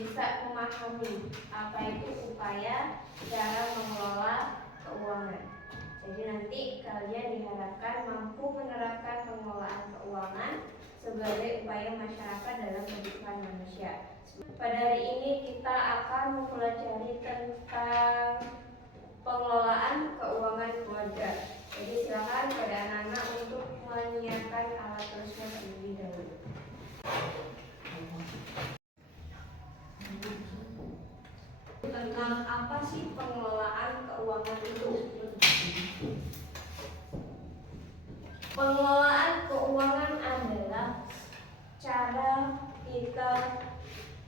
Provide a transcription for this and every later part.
bisa memahami apa itu upaya cara mengelola keuangan. Jadi nanti kalian diharapkan mampu menerapkan pengelolaan keuangan sebagai upaya masyarakat dalam kehidupan manusia. Pada hari ini kita akan mempelajari tentang pengelolaan keuangan keluarga. Jadi silakan pada anak-anak untuk menyiapkan alat tulisnya terlebih dahulu. Tentang apa sih pengelolaan keuangan itu? Pengelolaan keuangan adalah cara kita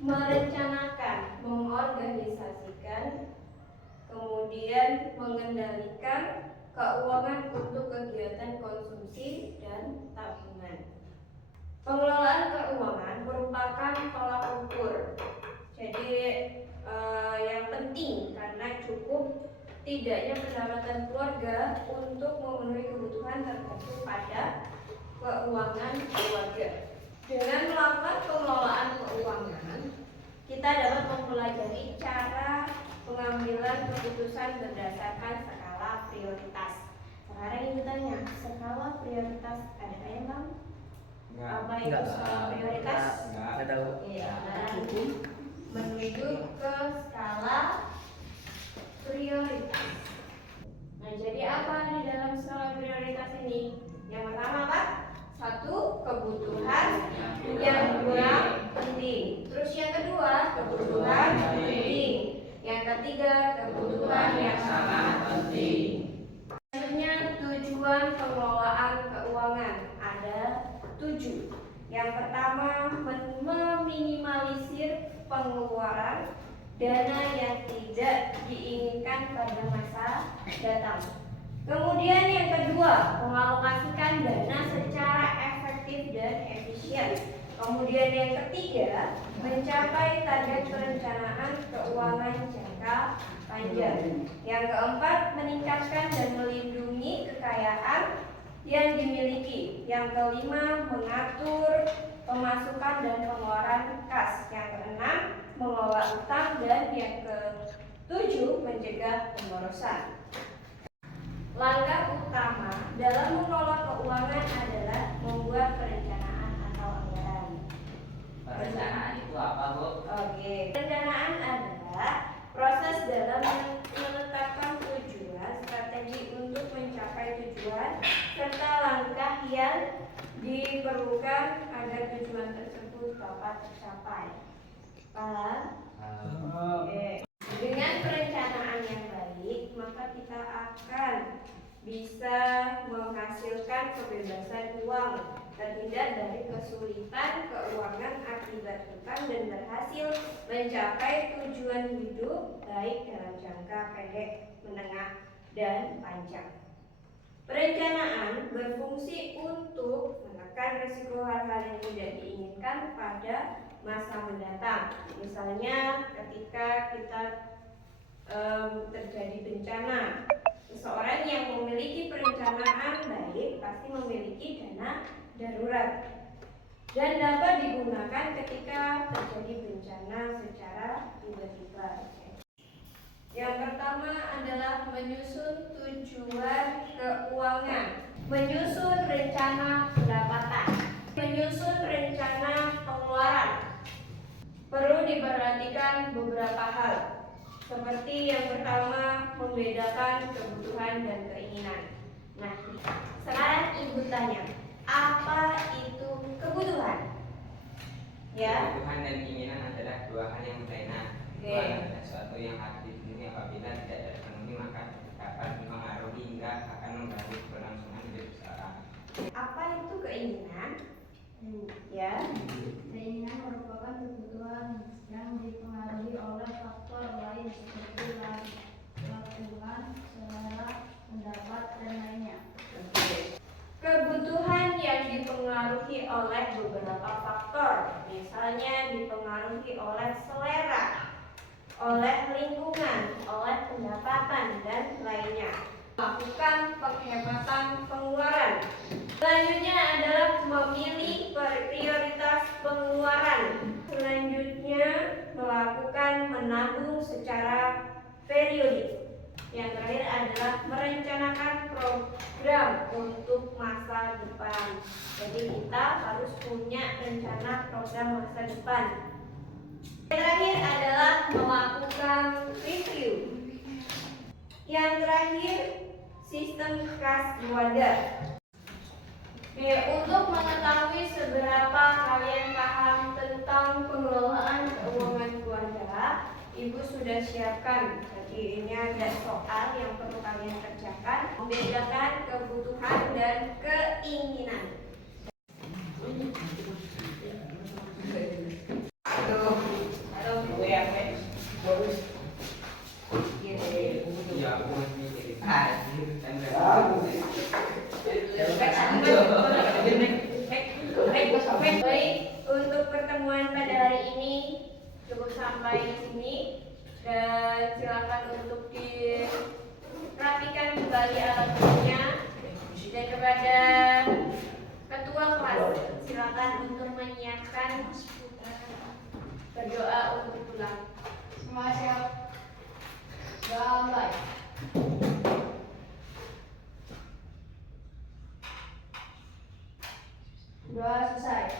merencanakan, mengorganisasikan, kemudian mengendalikan keuangan untuk kegiatan konsumsi dan tabungan. Pengelolaan keuangan merupakan tolak ukur. Jadi yang penting karena cukup tidaknya pendapatan keluarga untuk memenuhi kebutuhan tertentu pada keuangan keluarga. Dengan melakukan pengelolaan keuangan, kita dapat mempelajari cara pengambilan keputusan berdasarkan skala prioritas. Sekarang ibu tanya, skala prioritas ada yang bang? Apa itu skala prioritas? Nggak tahu. Iya, menuju ke skala prioritas. Nah, jadi apa di dalam skala prioritas ini? Yang pertama apa? Satu, kebutuhan. Yang kedua, penting. Terus yang kedua, kebutuhan penting. Yang ketiga, kebutuhan yang sangat penting. Selanjutnya, tujuan pengelolaan keuangan ada 7. Yang pertama, meminimalisir pengeluaran dana yang tidak diinginkan pada masa datang. Kemudian yang kedua, mengalokasikan dana secara efektif dan efisien. Kemudian yang ketiga, mencapai target perencanaan keuangan jangka panjang. Yang keempat, meningkatkan dan melindungi kekayaan yang dimiliki. Yang kelima, mengatur pemasukan dan pengeluaran kas. Yang keenam, mengelola utang. Dan yang ketujuh, mencegah pemborosan. Langkah utama dalam mengelola keuangan adalah membuat perencanaan atau anggaran. Perencanaan itu apa, Bu? Oke, perencanaan adalah proses dalam menetapkan tujuan, strategi untuk mencapai tujuan, serta langkah yang diperlukan agar tujuan tersebut dapat tercapai. Paham? Oke. Dengan perencanaan yang baik, maka kita akan bisa menghasilkan kebebasan uang, terhindar dari kesulitan keuangan akibat hutang, dan berhasil mencapai tujuan hidup baik dalam jangka pendek, menengah, dan panjang. Perencanaan berfungsi untuk menekan risiko hal-hal yang tidak diinginkan pada masa mendatang. Misalnya ketika kita terjadi bencana, seseorang yang memiliki perencanaan baik pasti memiliki dana darurat dan dapat digunakan ketika terjadi bencana secara tiba-tiba. Yang pertama adalah menyusun tujuan keuangan, menyusun rencana pendapatan, menyusun rencana pengeluaran. Perlu diperhatikan beberapa hal, seperti yang pertama, membedakan kebutuhan dan keinginan. Nah, sekarang ibu tanya, apa itu kebutuhan? Ya. Kebutuhan dan keinginan adalah dua hal yang berbeda. Kebutuhan adalah sesuatu yang harus dipenuhi, apabila tidak terpenuhi maka dapat mempengaruhi hingga akan mengganggu keberlangsungan hidup seseorang. Apa itu keinginan? Ya. Keinginan merupakan kebutuhan yang dipengaruhi oleh faktor lain seperti lingkungan, selera, pendapat, dan lainnya. Kebutuhan yang dipengaruhi oleh beberapa faktor, misalnya dipengaruhi oleh selera, oleh lingkungan, oleh pendapatan, dan lainnya. Lakukan penghematan pengeluaran. Selanjutnya adalah memilih prioritas pengeluaran. Selanjutnya melakukan kita harus punya rencana program masa depan. Yang terakhir adalah melakukan review. Yang terakhir, sistem kas keluarga. Oke, untuk mengetahui seberapa kalian paham tentang pengelolaan keuangan keluarga, Ibu sudah siapkan. Jadi ini ada soal yang perlu kalian kerjakan, membedakan kebutuhan dan keinginan. Ya, aku masih mikirin. Baik, untuk pertemuan pada hari ini cukup sampai di sini, dan silakan untuk diperhatikan kembali alat buktinya, dan kepada ketua kelas silakan untuk menyiapkan berdoa untuk pulang. Semua siap. Damai. Doa selesai.